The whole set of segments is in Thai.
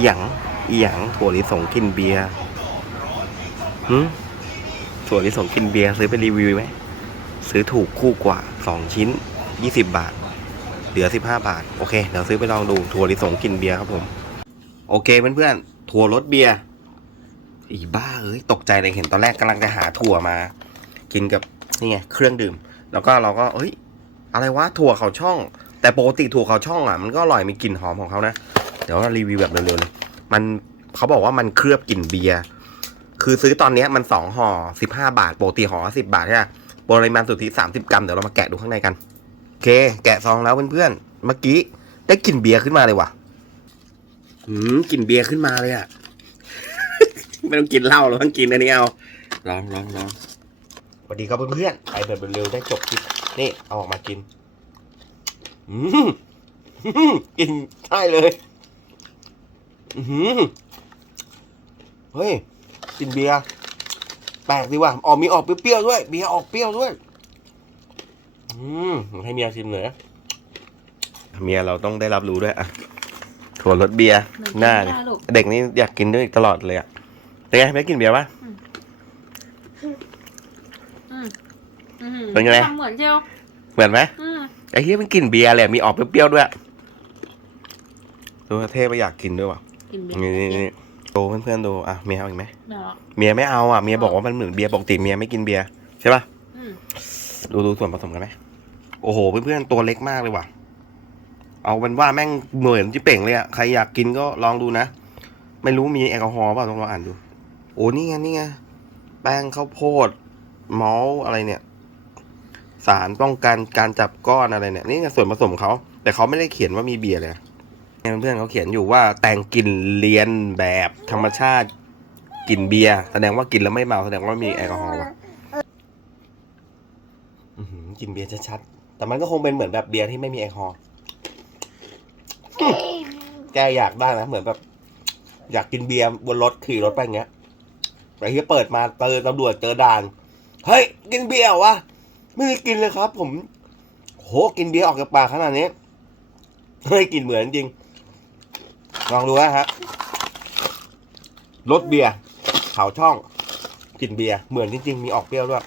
หยังอีหยังถั่วลิสงกินเบียร์หืมถั่วลิสงกินเบียร์ซื้อไปรีวิวไหมซื้อถูกคู่กว่าสองชิ้นยี่สิบบาท เหลือสิบห้าบาท โอเค เดี๋ยวซื้อไปลองดูถั่วลิสงกินเบียร์ครับผม โอเคเพื่อนๆถั่วรสเบียร์อีบ้าเอ้ยตกใจเลยเห็นตอนแรกกำลังจะหาถั่วมา กินกับนี่ไงเครื่องดื่ม แล้วก็เราก็เอ้ย อะไรวะถั่วเขาช่อง แต่ปกติถั่วเขาช่องอะมันก็อร่อยมีกลิ่นหอมของเขานะ เดี๋ยวเรารีวิวแบบเร็วๆเลย มันเขาบอกว่ามันเคลือบกลิ่นเบียร์ คือซื้อตอนเนี้ยมันสองห่อสิบห้าบาทปกติห่อสิบาทใช่ไหมปริมาณสุทธิสามสิบกรัม เดี๋ยวเรามาแกะดูข้างในกัน โอเค แกะซองแล้วเพื่อนๆ เมื่อกี้ได้กลิ่นเบียร์ขึ้นมาเลยว่ะหืมกลิ่นเบียร์ขึ้นมาเลยอะ ไม่ต้องกินเหล้าหรอกต้องกินอันนี้เอา ลองลองลองสวัสดีครับเพื่อนๆ ไปแบบเร็วๆได้จบคลิป นี่เอาออกมากิน อืมกินได้เลย อือหือเฮ้ยกินเบียร์แปลกดีว่ะออกมีออกเปรี้ยวๆด้วย เบียร์ออกเปรี้ยวด้วย อืมให้เมียชิมหน่อยนะเมียเราต้องได้รับรู้ด้วยอะถั่วรสเบียร์หน้าเนี่ยลูก เด็กนี่อยากกินด้วยตลอดเลยอะเป็นไงไม่กินเบียร์ปะ อืมอืมเป็นไง ทำเหมือนเชียวเหมือนไหมอืมไอ้เหี้ยมันกลินเบียร์เลยอะมีออกเปรี้ยวๆด้วยดูเทพไปอยากกินด้วยว่ะ กินเบียร์นี่นี่นี่ดูเพื่อนๆดูอะเมียเอาอีกไหมเนาะเมียไม่เอาอะเมียบอกว่ามันเหมือนเบียร์ปกติเมียไม่กินเบียร์ใช่ปะอืมดูดูส่วนผสมกันไหมโอ้โหเพื่อนๆตัวเล็กมากเลยว่ะ เอาเป็นว่าแม่งเหมือนที่เป่งเลยอะใครอยากกินก็ลองดูนะไม่รู้มีแอลกอฮอล์เปล่าต้องลองอ่านดูโอ้นี่ไงนี่ไงแป้งข้าวโพดมอลต์อะไรเนี่ย สารป้องกันการจับก้อนอะไรเนี่ย นี่ไงส่วนผสมเขาแต่เขาไม่ได้เขียนว่ามีเบียร์เลย เพื่อนเขาเขียนอยู่ว่าแต่งกลิ่นเลียนแบบธรรมชาติกลิ่นเบียร์แสดงว่ากินแล้วไม่เมาแสดงว่ามีแอลกอฮอล์ว่ะกลินเบียร์ชัดๆแต่มันก็คงเป็นเหมือนแบบเบียร์ที่ไม่มีแอลกอฮอล์แกอยากได้นะเหมือนแบบ อยากกินเบียร์บนรถขี่รถไปอย่างเงี้ยแต่ที่เปิดมาเจอตำรวจเจอด่าน เฮ้ย กินเบียร์วะไม่ได้กินเลยครับ ผม โหกินเบียร์ออกจากปากขนาดนี้เฮ้ยกินเหมือนจริง ลองดูนะฮะรสเบียร์เขาช่องกลิ่นเบียร์เหมือนจริง ๆ มีออกเปรี้ยวด้วย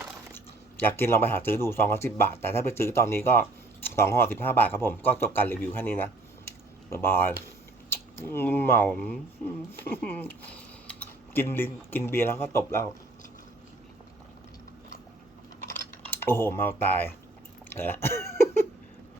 อยากกินลองไปหาซื้อดูซองละสิบบาท แต่ถ้าไปซื้อตอนนี้ก็สองห่อสิบห้าบาทครับผม ก็จบการรีวิวแค่นี้นะบ๊ายบายอืมเมากินลิ้นกินเบียร์แล้วก็ตบเหล้าโอ้โห เมาตายเออ